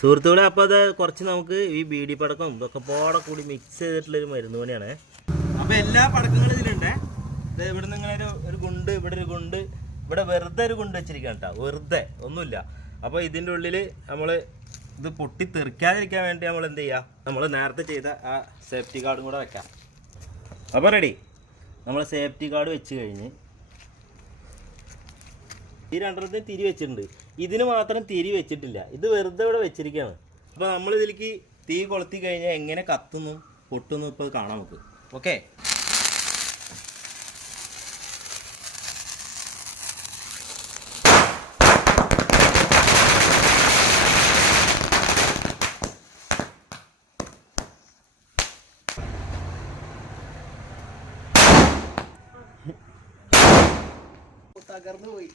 സുഹൃത്തുക്കളെ, അപ്പോൾ അത് കുറച്ച് നമുക്ക് ഈ ബീഡി പടക്കം ഇതൊക്കെ പാടെ കൂടി മിക്സ് ചെയ്തിട്ടുള്ളൊരു മരുന്ന് പണിയാണ്. അപ്പോൾ എല്ലാ പടക്കങ്ങളും ഇതിലുണ്ട്. ഇവിടെ നിന്ന് ഇങ്ങനെ ഒരു ഗുണ്ട്, ഇവിടെ ഒരു ഗുണ്ട്, ഇവിടെ വെറുതെ ഒരു ഗുണ്ട് വെച്ചിരിക്കുകയാണ് കേട്ടോ, വെറുതെ ഒന്നുമില്ല. അപ്പോൾ ഇതിൻ്റെ ഉള്ളിൽ നമ്മൾ ഇത് പൊട്ടി തെറിക്കാതിരിക്കാൻ വേണ്ടി നമ്മൾ എന്ത് ചെയ്യുക, നമ്മൾ നേരത്തെ ചെയ്ത ആ സേഫ്റ്റി കാർഡും കൂടെ വെക്കാം. അപ്പോൾ റെഡി, നമ്മൾ സേഫ്റ്റി കാർഡ് വെച്ച് കഴിഞ്ഞ് ഈ രണ്ടെണ്ണത്തിന് തിരി വെച്ചിട്ടുണ്ട്. ഇതിന് മാത്രം തിരി വെച്ചിട്ടില്ല, ഇത് വെറുതെ ഇവിടെ വെച്ചിരിക്കുകയാണ്. അപ്പോൾ നമ്മൾ ഇതിലേക്ക് തീ കൊളുത്തി കഴിഞ്ഞാൽ എങ്ങനെ കത്തുന്നു പൊട്ടുന്നു ഇപ്പോൾ കാണാം നമുക്ക്. ഓക്കെ, തകർന്നു പോയി.